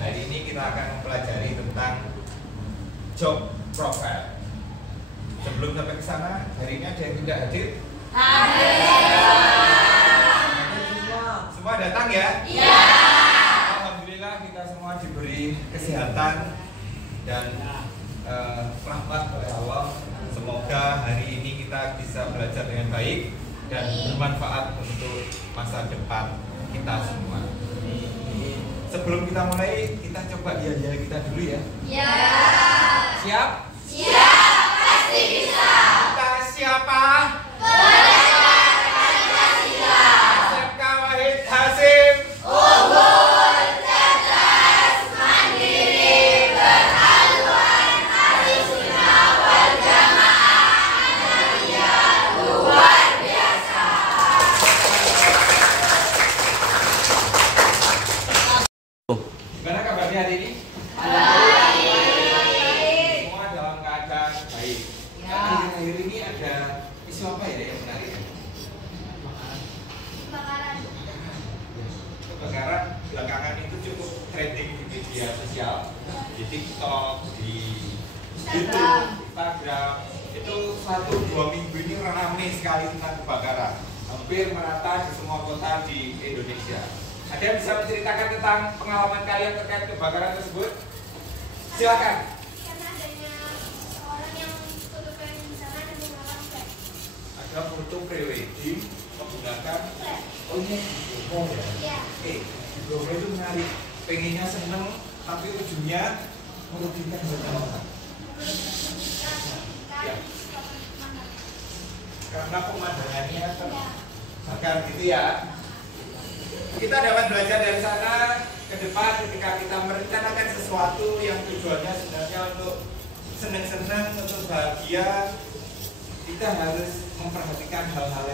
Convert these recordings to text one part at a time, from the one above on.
Hari ini kita akan mempelajari tentang job profile. Sebelum sampai ke sana, hari ini ada yang tidak hadir? Semua datang ya? Iya. Alhamdulillah kita semua diberi kesehatan dan rahmat oleh Allah. Semoga hari ini kita bisa belajar dengan baik dan bermanfaat untuk masa depan kita semua. Sebelum kita mulai, kita coba diajari kita dulu ya. Iya. Siap? Siap, pasti bisa. Kita siapa? Belajar Pancasila. SMK Wahid Hasim. Unggul, cerdas, mandiri, berhaluan, ahli sunnah wal jamaah, Muhammadiyah, luar biasa. Gimana kabarnya hari ini? Baik. Semua dalam keadaan baik. Ya. Akhir-akhir ini ada isu apa ya yang menarik? Kebakaran. Kebakaran belakangan itu cukup trending di media sosial, di TikTok, di YouTube, Instagram. Itu 1-2 minggu ini ramai sekali tentang kebakaran. Hampir merata di semua kota di Indonesia. Ada yang bisa menceritakan tentang pengalaman kalian terkait kebakaran tersebut? Silakan. Karena adanya seorang yang tutupin di sana dan menggunakan flash. Ada foto prewedding menggunakan oh ini Bromo ya? Iya. Bromo itu menarik, pengennya seneng tapi ujungnya merugikan banyak orang. Ya. Karena pemandangannya terbakar gitu ya. Kita dapat belajar dari sana ke depan ketika kita merencanakan sesuatu yang tujuannya sebenarnya untuk senang-senang, untuk bahagia, kita harus memperhatikan hal-hal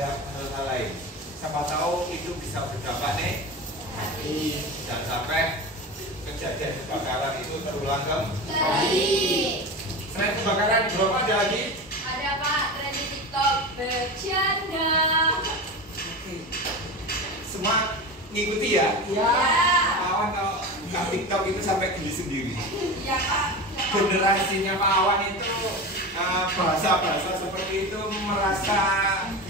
lain. Siapa tahu itu bisa berdampak negatif. Jangan sampai kejadian kebakaran itu terulang kembali. Selain kebakaran di Bromo ada lagi? Ada Pak, tren di TikTok bercanda. Semua ngikuti ya? Iya. Pak Awan kalau buka TikTok itu sampai geli sendiri. Iya Pak. Generasinya Pak Awan itu bahasa-bahasa seperti itu merasa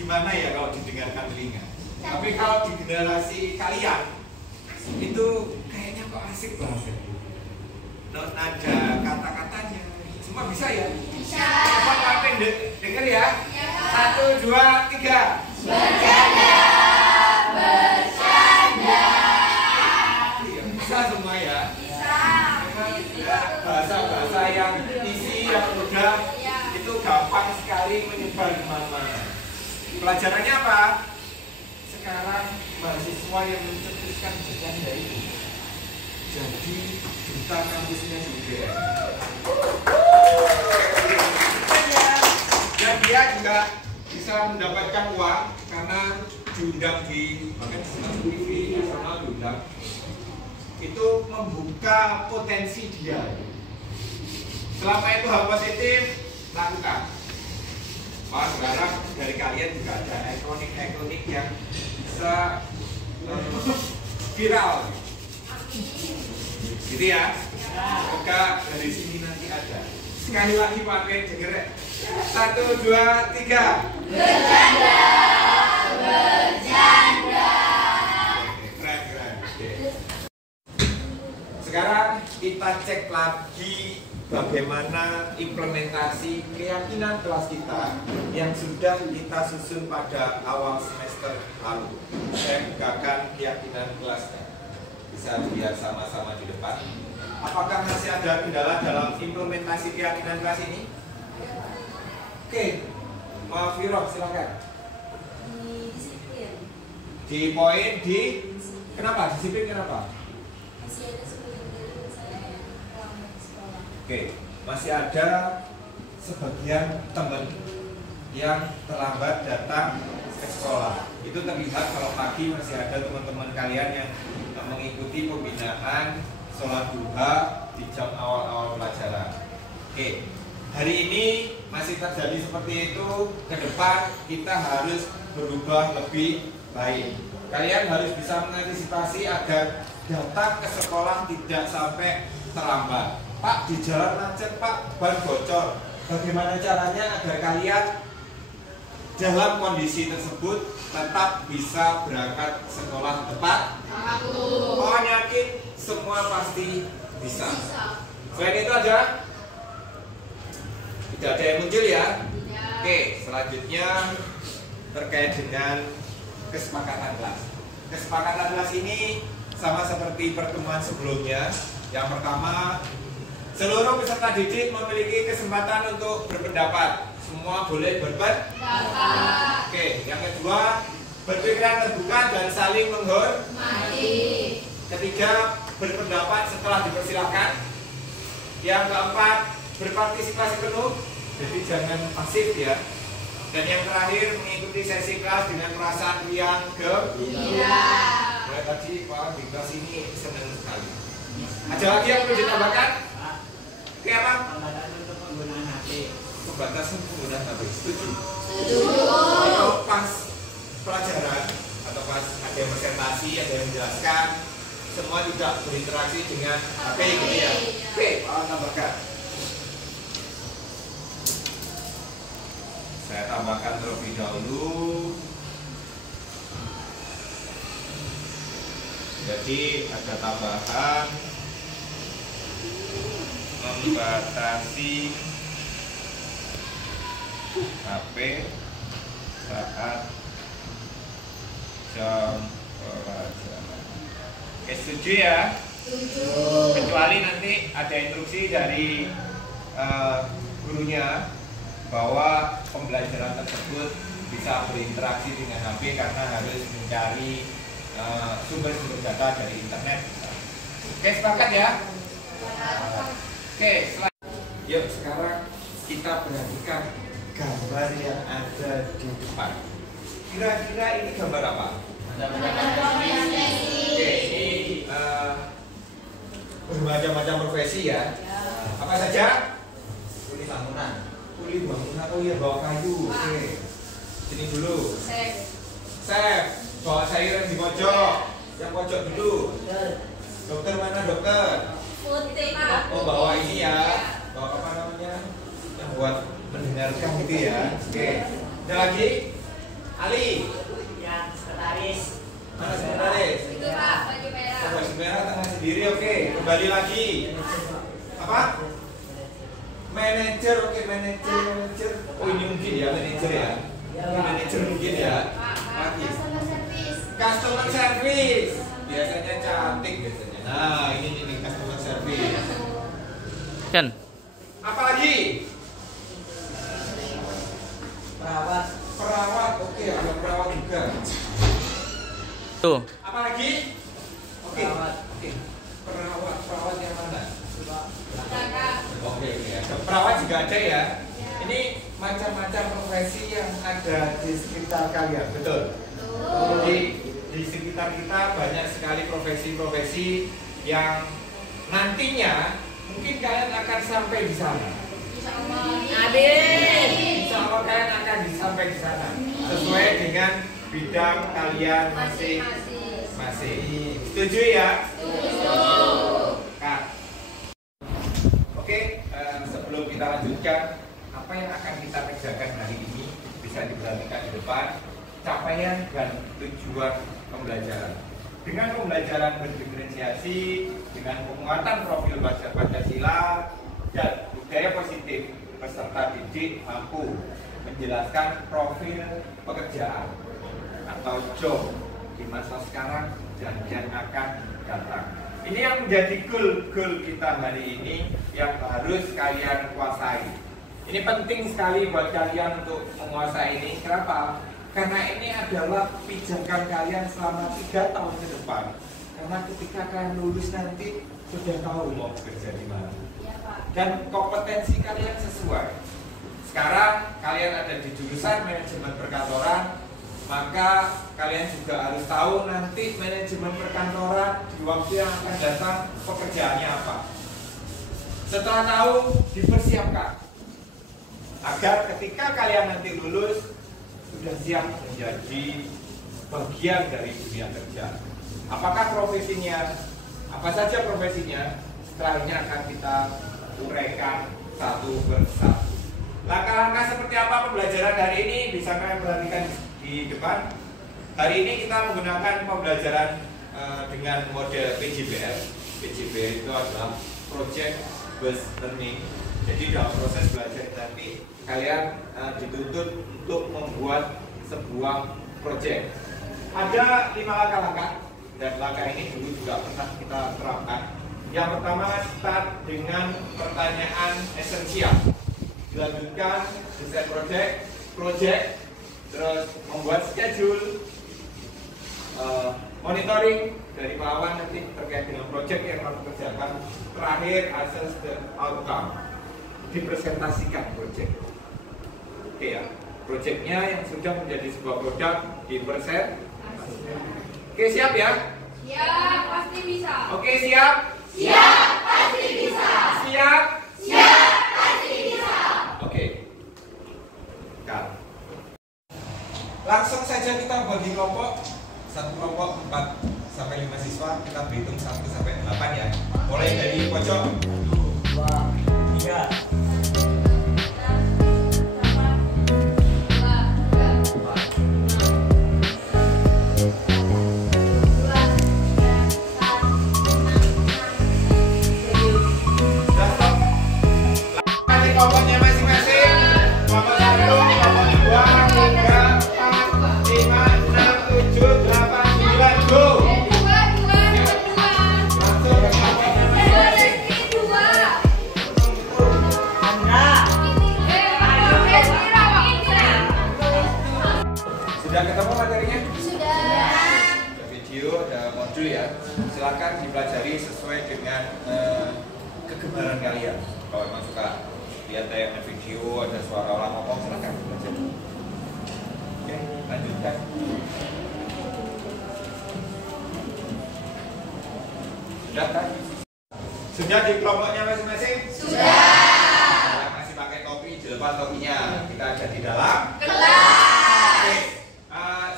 gimana ya kalau didengarkan telinga. Tapi kalau di generasi kalian itu kayaknya kok asik banget. Nada kata-katanya semua bisa ya? Bisa. Coba kalian denger ya? Iya. 1, 2, 3. Bercanda. Bercanda. Iya, bisa semua ya? Bisa. Memang bahasa-bahasa yang isi yang mudah itu gampang sekali menyebar kemana-mana. Pelajarannya apa? Sekarang mahasiswa yang mencetuskan bercanda itu jadi duta kampusnya juga. Dan dia juga bisa mendapatkan uang karena diundang di bahkan di TV nasional diundang. Itu membuka potensi dia. Selama itu hal positif, lakukan. Wah, sekarang dari kalian juga ada ikonik-ikonik yang bisa viral. Gitu ya. Semoga dari sini nanti ada. Sekali lagi pakai denger. 1, 2, 3. Bercanda. Bercanda. Keren. Oke. Sekarang kita cek lagi bagaimana implementasi keyakinan kelas kita yang sudah kita susun pada awal semester lalu. Saya bukakan keyakinan kelasnya. Bisa dilihat sama-sama di depan. Apakah masih ada kendala dalam implementasi keyakinan kelas ini? Oke, Maaf Firoh, silakan. Di disiplin. Di poin di kenapa? Disiplin kenapa? Masih ada sebagian dari saya yang terlambat sekolah. Oke, masih ada sebagian teman yang terlambat datang ke sekolah. Itu terlihat kalau pagi masih ada teman-teman kalian yang mengikuti pembinaan sholat duha di jam awal-awal pelajaran. Oke, hari ini masih terjadi seperti itu. Ke depan kita harus berubah lebih baik. Kalian harus bisa mengantisipasi agar datang ke sekolah tidak sampai terlambat. Pak, di jalan macet Pak, ban bocor. Bagaimana caranya agar kalian dalam kondisi tersebut tetap bisa berangkat sekolah tepat? Oh, yakin semua pasti bisa. Selain itu ada? Tidak ada yang muncul ya? Oke, selanjutnya terkait dengan kesepakatan kelas. Kesepakatan kelas ini sama seperti pertemuan sebelumnya. Yang pertama, seluruh peserta didik memiliki kesempatan untuk berpendapat. Semua boleh berpendapat. Oke, yang kedua, berpikiran terbuka dan saling menghormati. Ketiga, berpendapat setelah dipersilakan. Yang keempat, berpartisipasi penuh, jadi jangan pasif ya. Dan yang terakhir, mengikuti sesi kelas dengan perasaan yang gembira. Mulai tadi Pak di kelas ini senang sekali. Ada lagi yang perlu ditambahkan? Oke, apa? Pembatasan untuk penggunaan HP. Pembatasan penggunaan HP. Setuju? Setuju. Kalau pas pelajaran atau pas ada yang presentasi, ada yang menjelaskan, semua tidak berinteraksi dengan HP gitu ya. Oke, Pak tambahkan. Saya tambahkan terlebih dahulu. Jadi ada tambahan membatasi HP saat jam pelajaran. Oke, setuju ya? Setuju. Kecuali nanti ada instruksi dari gurunya bahwa pembelajaran tersebut bisa berinteraksi dengan HP karena harus mencari sumber-sumber data dari internet. Oke, sepakat ya? Oke, yuk sekarang kita perhatikan gambar yang ada di depan. Kira-kira ini gambar apa? Oke, ini bermacam-macam profesi ya. Apa saja? Kuli bangunan. Kuli bangunan. Oh iya, bawa kayu. Oke. Sini dulu. Chef, bawa sayur yang di pojok. Yang pojok dulu. Dokter mana dokter? Putih. Oh, bawa ini ya. Bawa apa namanya? Yang buat mendengarkan gitu ya. Oke. Ada lagi? Ali. Yang sekretaris. Mana sekretaris? Itu Pak, baju merah. Oh, baju merah tengah sendiri. Oke. Kembali lagi. Apa? Manajer. Oke, manajer. Oh, ini mungkin ya manajer ya. Ini manajer mungkin ya. Lagi. Customer service. Customer service. Biasanya cantik biasanya. Nah, ini customer service. Kan? Apa lagi? Perawat. Perawat. Oke, ada perawat juga. Tuh. Apa lagi? Oke. Perawat. Oke. Perawat yang mana? Kakak. Oke. Ada perawat juga ada ya. Ini macam-macam profesi yang ada di sekitar kalian, betul? Jadi di sekitar kita banyak sekali profesi-profesi yang nantinya mungkin kalian akan sampai di sana. Insya Allah kalian akan sampai di sana sesuai dengan bidang kalian masing-masing. Setuju ya? Setuju. Kak. Oke, sebelum kita lanjutkan, apa yang akan kita kerjakan hari ini bisa diperhatikan di depan. Capaian dan tujuan pembelajaran. Dengan pembelajaran berdiferensiasi, dengan penguatan profil Pancasila dan budaya positif, peserta didik mampu menjelaskan profil pekerjaan atau job di masa sekarang dan yang akan datang. Ini yang menjadi goal kita hari ini yang harus kalian kuasai. Ini penting sekali buat kalian untuk menguasai ini. Kenapa? Karena ini adalah pijakan kalian selama 3 tahun ke depan. Karena ketika kalian lulus nanti sudah tahu mau bekerja di mana. Dan kompetensi kalian sesuai. Sekarang kalian ada di jurusan manajemen perkantoran, maka kalian juga harus tahu nanti manajemen perkantoran di waktu yang akan datang pekerjaannya apa. Setelah tahu, dipersiapkan agar ketika kalian nanti lulus sudah siap menjadi bagian dari dunia kerja. Apakah profesinya Apa saja profesinya? Setelah ini akan kita uraikan satu persatu. Langkah-langkah seperti apa pembelajaran hari ini bisa kalian perhatikan di depan. Hari ini kita menggunakan pembelajaran dengan mode PJBL. PJBL itu adalah Project Based Learning. Jadi dalam proses belajar nanti kalian dituntut untuk membuat sebuah project. Ada 5 langkah-langkah dan langkah ini dulu juga pernah kita terapkan. Yang pertama start dengan pertanyaan esensial. Dilanjutkan desain project, terus membuat schedule, monitoring dari pahlawan nanti terkait dengan project yang kamu kerjakan. Terakhir assess the outcome, dipresentasikan project. Oke ya, projectnya yang sudah menjadi sebuah produk dipresentasikan. Oke, siap ya? Siap, pasti bisa. Oke, siap? Siap, pasti bisa. Siap? Siap, pasti bisa. Oke. Langsung saja kita bagi kelompok. Satu kelompok 4 sampai 5 siswa. Kita berhitung 1 sampai 8 ya. Mulai dari pojok 2, 3. kelompoknya masing-masing. Kelompok 1, kelompok 2, 3, 4, 5, 6, 7, 8, 9, go! Langsung ke Sudah ketemu materinya? Sudah. Ada video, ada modul ya. Silakan dipelajari sesuai dengan kegemaran kalian. Kalau memang suka lihat tayangan video, ada suara orang ngomong, silakan belajar. Oke, lanjutkan. Sudah kan? Sudah di kelompoknya masing-masing? Sudah. Masih pakai topi, jilbab topinya. Kita ada di dalam kelas. Oke.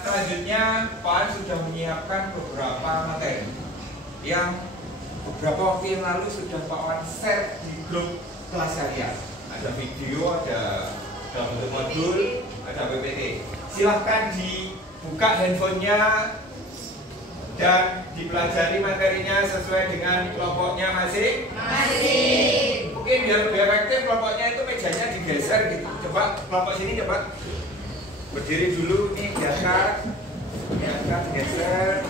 Selanjutnya, Pak sudah menyiapkan beberapa materi yang beberapa waktu yang lalu sudah Pak Wan share di grup kelas kalian. Ada video, ada dalam bentuk modul, ada PPT. Silahkan dibuka handphonenya dan dipelajari materinya sesuai dengan kelompoknya masing-masing. Mungkin biar lebih efektif kelompoknya itu mejanya digeser gitu. Coba kelompok sini coba berdiri dulu nih, diangkat, digeser,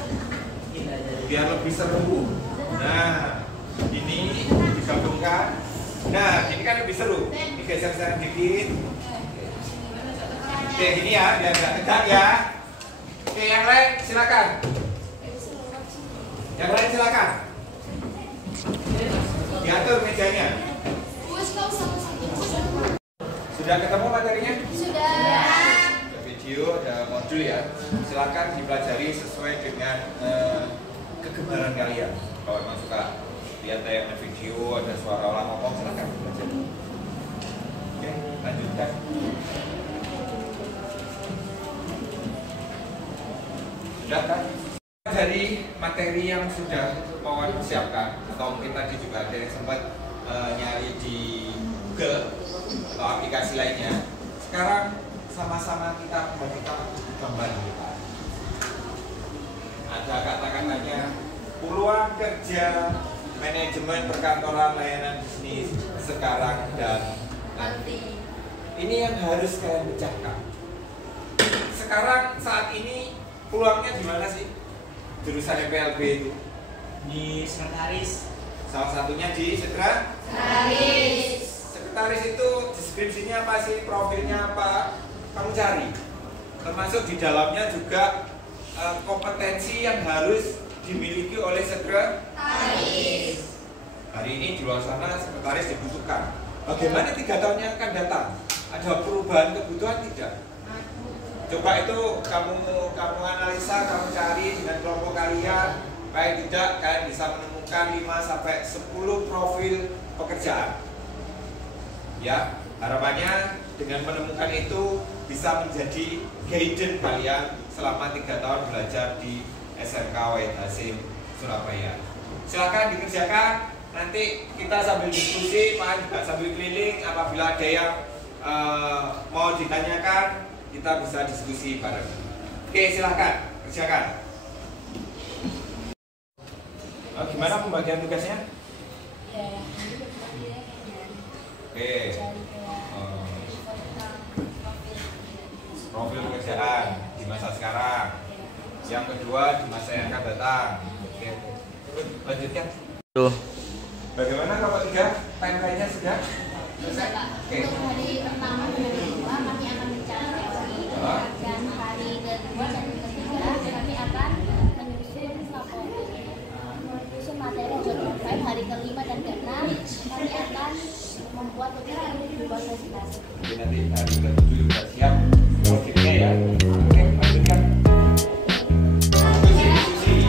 biar lebih seru. Nah, ini digabungkan. Nah, ini kan lebih seru. Ini geser-geser dikit. Oke, gini ya, biar nggak tegak ya. Oke, yang lain silakan. Yang lain silakan. Diatur mejanya. Sudah ketemu materinya? Sudah. Ada video, ada modul ya. Silakan dipelajari sesuai dengan kegemaran kalian. Kalau memang suka lihat tayangan video, ada suara orang ngomong, silakan belajar. Oke, lanjutkan. Sudah kan? Dari materi yang sudah Pawan siapkan, atau mungkin tadi juga ada yang sempat nyari di Google atau aplikasi lainnya. Sekarang sama-sama kita membaca gambar kita. Ada kata-katanya peluang kerja, manajemen perkantoran, layanan bisnis sekarang dan nanti. Ini yang harus kalian pecahkan. Sekarang saat ini peluangnya di mana sih? Jurusan PLB itu Di sekretaris. salah satunya di sekretaris. Sekretaris itu deskripsinya apa sih? Profilnya apa? Kamu cari. Termasuk di dalamnya juga kompetensi yang harus dimiliki oleh sekretaris. Hari ini di luar sana sekretaris dibutuhkan. Bagaimana 3 tahun yang akan datang? Ada perubahan kebutuhan tidak? Coba itu kamu analisa, kamu cari dengan kelompok kalian. Baik tidak, kalian bisa menemukan 5-10 profil pekerjaan. Ya, harapannya dengan menemukan itu bisa menjadi guidance kalian selama 3 tahun belajar di SMK Wahid Hasim Surabaya. Silakan dikerjakan. Nanti kita sambil diskusi, Pak juga sambil keliling. Apabila ada yang mau ditanyakan, kita bisa diskusi bareng. Oke, silakan kerjakan. Gimana pembagian tugasnya? Ya, nanti berbagi ya kayaknya. Oke. Cari kayak info tentang Profil pekerjaan di masa sekarang. Yang kedua di masa yang akan datang. Oke. Lanjutkan. Tuh. Bagaimana kalau 3 timeline-nya sudah selesai? Oke. Untuk hari pertama dan kedua kami akan bicara teori, dan hari kedua dan ketiga kami akan menyusun materi jodoh profil. Hari kelima dan keenam kami akan membuat tutorial di bahasa presentasi. Jadi nanti hari ke-7 sudah siap project-nya ya. Oke, lanjutkan. Diskusi.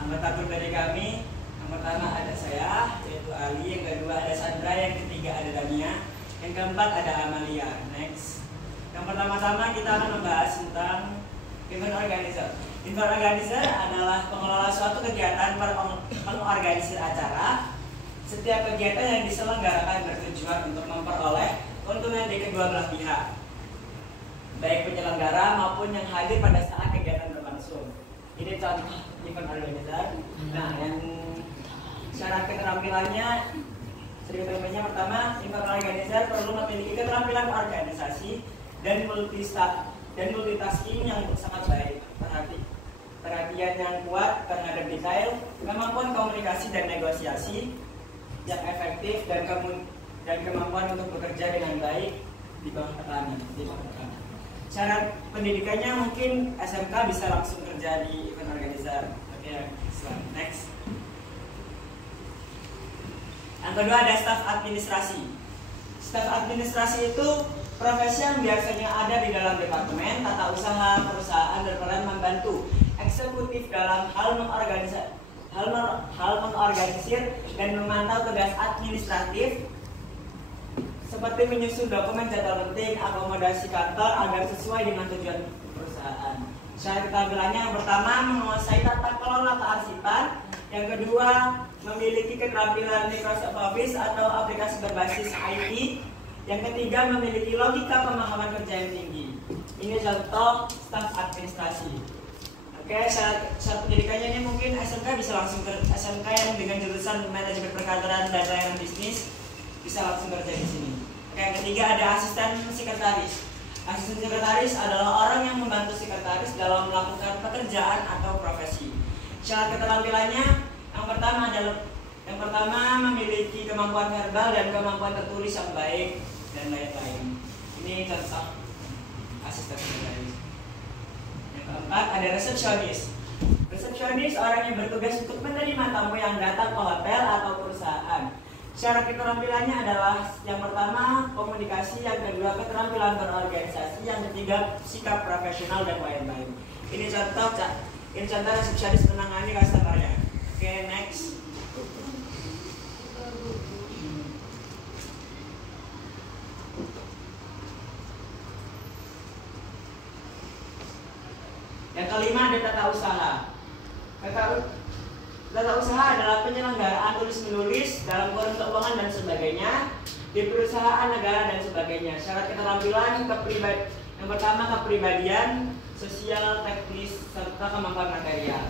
Anggota grup dari kami, yang pertama ada saya, yaitu Ali, yang kedua ada Sandra, yang ketiga ada Dania, yang keempat ada Amalia. Next. Yang pertama-tama kita akan membahas tentang event organizer. Event organizer adalah pengelola suatu kegiatan pengorganisir acara. Setiap kegiatan yang diselenggarakan bertujuan untuk memperoleh keuntungan di kedua belah pihak, baik penyelenggara maupun yang hadir pada saat kegiatan berlangsung. Ini contoh event organizer. Nah, yang syarat keterampilannya, pertama, event organizer perlu memiliki keterampilan organisasi dan multitasking yang sangat baik, perhatian yang kuat terhadap detail, kemampuan komunikasi dan negosiasi yang efektif, dan kemampuan untuk bekerja dengan baik di bawah tekanan. Syarat pendidikannya mungkin SMK bisa langsung kerja di event organizer. Oke, next. Yang kedua ada staf administrasi. Staf administrasi itu profesi yang biasanya ada di dalam departemen tata usaha perusahaan, berperan membantu eksekutif dalam hal mengorganisir dan memantau tugas administratif seperti menyusun dokumen jadwal penting, akomodasi kantor agar sesuai dengan tujuan perusahaan. Syarat keterampilannya yang pertama menguasai tata kelola kearsipan, yang kedua memiliki keterampilan Microsoft Office atau aplikasi berbasis IT, yang ketiga memiliki logika pemahaman kerja yang tinggi. Ini contoh staf administrasi. Oke, syarat pendidikannya ini mungkin SMK bisa langsung ke SMK yang dengan jurusan manajemen perkantoran dan layanan bisnis bisa langsung kerja di sini. Oke, yang ketiga ada asisten sekretaris. Asisten sekretaris adalah orang yang membantu sekretaris dalam melakukan pekerjaan atau profesi. Syarat keterampilannya yang pertama memiliki kemampuan verbal dan kemampuan tertulis yang baik dan lain-lain. Ini contoh asisten sekretaris. Yang keempat ada resepsionis. Resepsionis orang yang bertugas untuk menerima tamu yang datang ke hotel atau perusahaan. Syarat keterampilannya adalah yang pertama komunikasi, yang kedua keterampilan berorganisasi, yang ketiga sikap profesional dan lain-lain. Ini contoh resepsionis menangani customer-nya. Oke, next. Yang kelima ada tata usaha. Tata usaha adalah penyelenggaraan tulis-menulis dalam forum keuangan dan sebagainya di perusahaan, negara dan sebagainya. Syarat keterampilan yang pertama kepribadian, sosial, teknis, serta kemampuan material.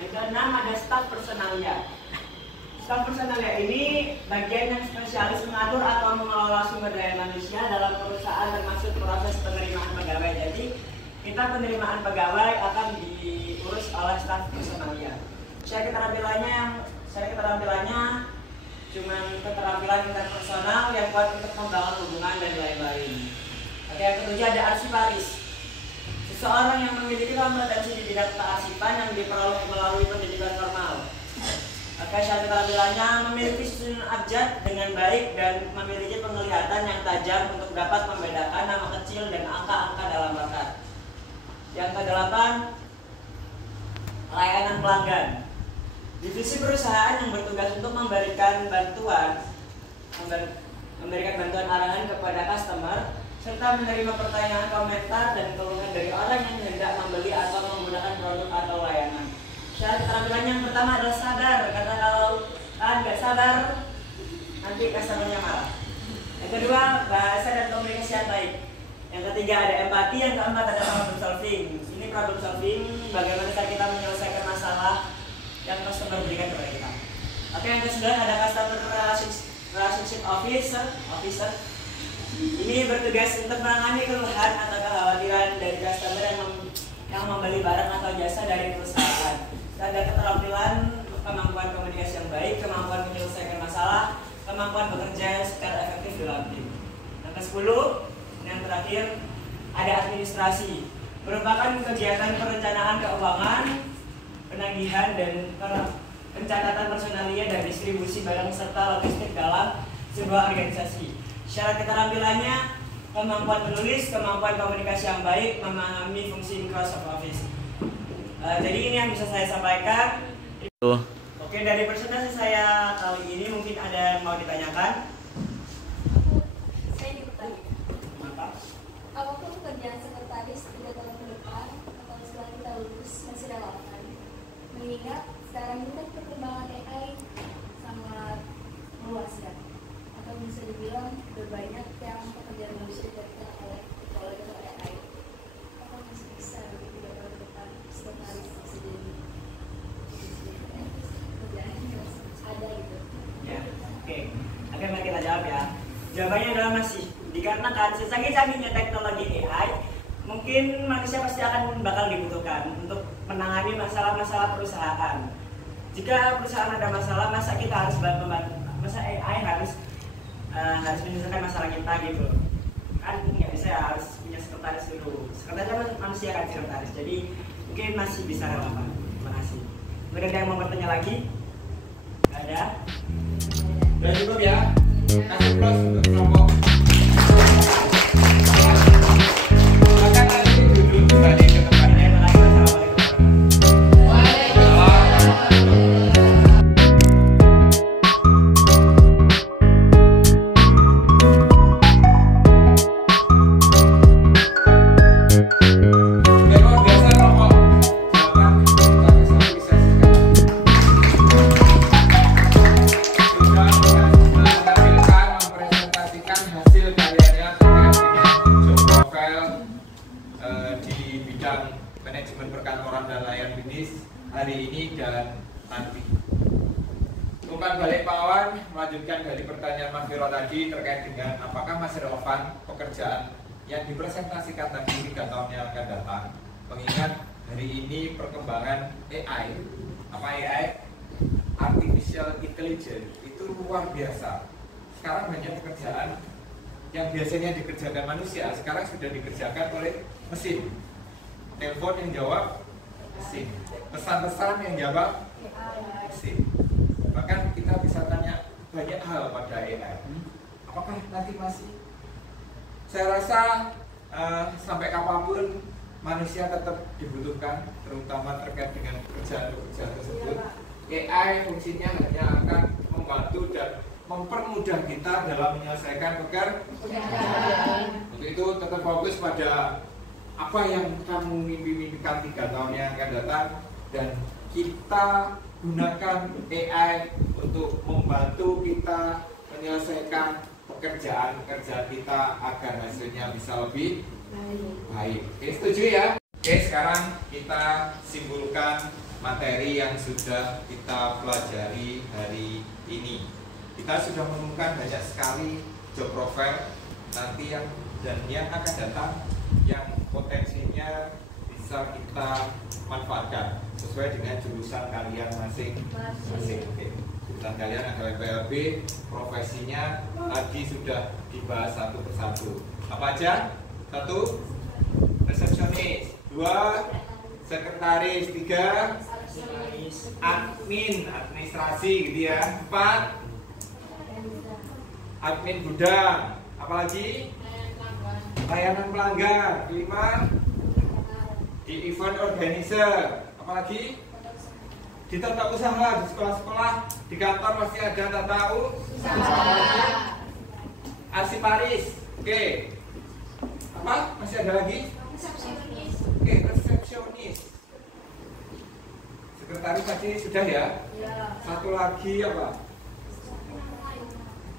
Yang keenam ada staf personalia. Staf personalia ini bagian yang spesialis mengatur atau mengelola sumber daya manusia dalam perusahaan, termasuk proses penerimaan pegawai. Jadi kita penerimaan pegawai akan diurus oleh staf personalia. Syarat keterampilannya cuma keterampilan interpersonal yang kuat untuk membangun hubungan dan lain-lain. Oke, yang ketujuh ada arsiparis. Seseorang yang memiliki kompetensi di bidang kearsipan yang diperoleh melalui pendidikan formal. Oke, syarat keterampilannya memiliki susunan abjad dengan baik dan memiliki penglihatan yang tajam untuk dapat membedakan nama kecil dan angka-angka dalam rekat. Yang kedelapan, layanan pelanggan. Divisi perusahaan yang bertugas untuk memberikan bantuan arahan kepada customer serta menerima pertanyaan, komentar, dan keluhan dari orang yang hendak membeli atau menggunakan produk atau layanan. Syarat keterampilan yang pertama adalah sabar, karena kalau kalian nggak sabar nanti customernya marah. Yang kedua, bahasa dan komunikasi yang baik. Yang ketiga ada empati, yang keempat ada problem solving. Ini problem solving, bagaimana kita menyelesaikan masalah yang customer berikan kepada kita. Oke, yang kesembilan ada customer relationship officer. Ini bertugas untuk menangani keluhan atau kekhawatiran dari customer yang membeli barang atau jasa dari perusahaan. Ada keterampilan, kemampuan komunikasi yang baik, kemampuan menyelesaikan masalah, kemampuan bekerja secara efektif dalam tim. Yang ke-10, yang terakhir ada administrasi, merupakan kegiatan perencanaan keuangan, penagihan dan pencatatan personalia dan distribusi barang serta logistik dalam sebuah organisasi. Syarat keterampilannya kemampuan menulis, kemampuan komunikasi yang baik, memahami fungsi Microsoft Office. Jadi ini yang bisa saya sampaikan. Oke, dari presentasi saya kali ini mungkin ada yang mau ditanyakan. Saya ingin bertanya. Apapun pekerjaan sekretaris 3 tahun ke depan atau setelah kita lulus masih relevan, mengingat sekarang ini kan perkembangan AI sangat luas kan, atau bisa dibilang berbanyak yang pekerjaan manusia digantikan oleh AI. Apa masih bisa di 3 tahun ke depan sekretaris bisa jadi pekerjaan yang ada gitu? Ya, oke. Oke, mari kita jawab ya. Jawabannya adalah masih. Dikarenakan secanggih-canggihnya teknologi AI, mungkin manusia pasti akan bakal dibutuhkan untuk menangani masalah-masalah perusahaan. Jika perusahaan ada masalah, masa kita harus masa AI harus menyelesaikan masalah kita gitu? Kan nggak bisa ya, harus punya sekretaris dulu. Sekretaris manusia kan sekretaris, jadi mungkin masih bisa relevan. Terima kasih. Mungkin ada yang mau bertanya lagi? Nggak ada? Udah cukup ya. Kasih plus untuk kelompok. Silakan nanti duduk kembali ke tempatnya. Umpan balik Pak Awan, melanjutkan dari pertanyaan Mas Viro tadi terkait dengan apakah masih relevan pekerjaan yang dipresentasikan tadi 3 tahun yang akan datang. Mengingat hari ini perkembangan AI, apa AI? Artificial Intelligence itu luar biasa. Sekarang banyak pekerjaan yang biasanya dikerjakan manusia, sekarang sudah dikerjakan oleh mesin. Telepon yang jawab mesin, pesan-pesan yang jawab mesin. Bahkan kita bisa tanya banyak hal pada AI. Apakah nanti masih? Saya rasa sampai kapanpun manusia tetap dibutuhkan, terutama terkait dengan pekerjaan-pekerjaan tersebut. AI fungsinya hanya akan membantu dan mempermudah kita dalam menyelesaikan pekerjaan. Untuk itu tetap fokus pada apa yang kamu mimpi-mimpikan 3 tahun yang akan datang, dan kita gunakan AI untuk membantu kita menyelesaikan pekerjaan-pekerjaan kita agar hasilnya bisa lebih baik. Oke, setuju ya? Oke, sekarang kita simpulkan materi yang sudah kita pelajari hari ini. Kita sudah menemukan banyak sekali job profile nanti yang akan datang yang potensinya bisa kita manfaatkan sesuai dengan jurusan kalian masing-masing. Oke. Jurusan kalian ada PLB, profesinya tadi sudah dibahas satu persatu. Apa aja? 1, resepsionis. 2, sekretaris. 3, admin, administrasi gitu ya. 4, admin gudang. Apalagi? Layanan pelanggan. 5, di event organizer. Apalagi? Di tata usaha, di sekolah-sekolah, di kantor masih ada tata usaha. Arsiparis. Oke. Apa? Masih ada lagi? Oke, resepsionis. Sekretaris tadi sudah ya? Satu lagi apa?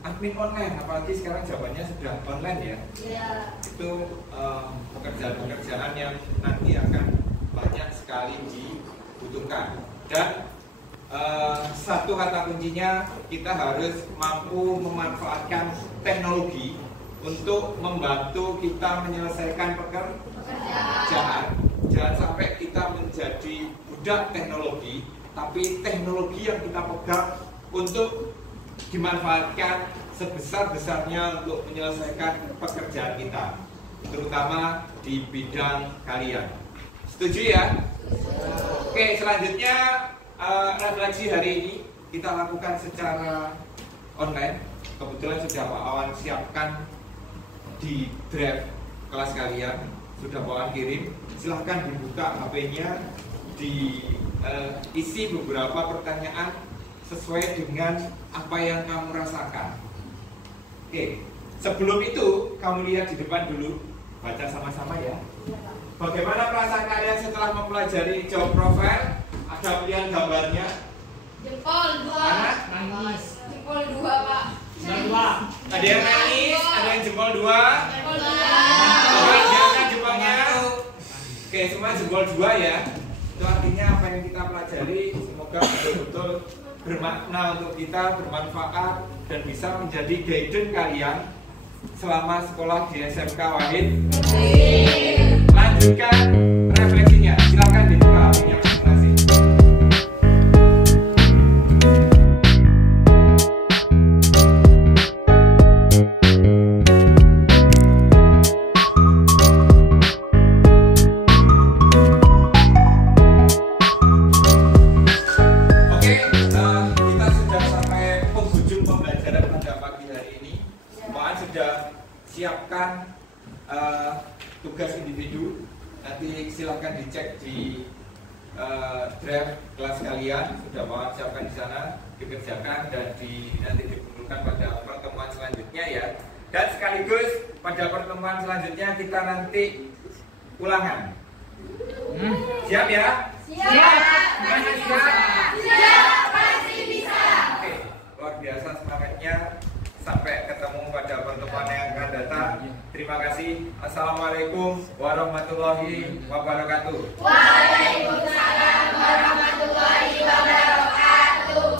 Admin online, apalagi sekarang jawabannya sudah online ya. Itu pekerjaan-pekerjaan yang nanti akan banyak sekali dibutuhkan. Dan satu kata kuncinya, kita harus mampu memanfaatkan teknologi untuk membantu kita menyelesaikan pekerjaan. Jangan sampai kita menjadi budak teknologi, tapi teknologi yang kita pegang untuk dimanfaatkan sebesar-besarnya untuk menyelesaikan pekerjaan kita, terutama di bidang kalian. Setuju ya? Oke, selanjutnya refleksi hari ini kita lakukan secara online. Kebetulan sudah Pak Awan siapkan di drive kelas kalian, sudah Pak Awan kirim. Silahkan dibuka HP-nya, diisi beberapa pertanyaan sesuai dengan apa yang kamu rasakan. Oke, sebelum itu kamu lihat di depan dulu, baca sama-sama ya. Bagaimana perasaan kalian setelah mempelajari job profile? Ada pilihan gambarnya? Jempol 2. Mana? Nangis. Jempol 2, Pak. Ada yang nangis, ada yang jempol 2. Jempol 2. Coba diangkat jempolnya. Oke, semua jempol 2 ya. Itu artinya apa yang kita pelajari semoga betul-betul bermakna untuk kita, bermanfaat, dan bisa menjadi guidance kalian selama sekolah di SMK Wahid. Lanjutkan refleksinya, silakan dibuka HP-nya masing-masing. Siapkan tugas individu, nanti silahkan dicek di draft kelas kalian, sudah mau siapkan di sana, dikerjakan dan nanti dikumpulkan pada pertemuan selanjutnya ya. Dan sekaligus pada pertemuan selanjutnya kita nanti ulangan. Siap ya? Siap. Masih siap? Siap, pasti bisa. Oke, luar biasa semangatnya. Sampai ketemu pada pertemuan yang akan datang. Terima kasih. Assalamualaikum warahmatullahi wabarakatuh. Waalaikumsalam warahmatullahi wabarakatuh.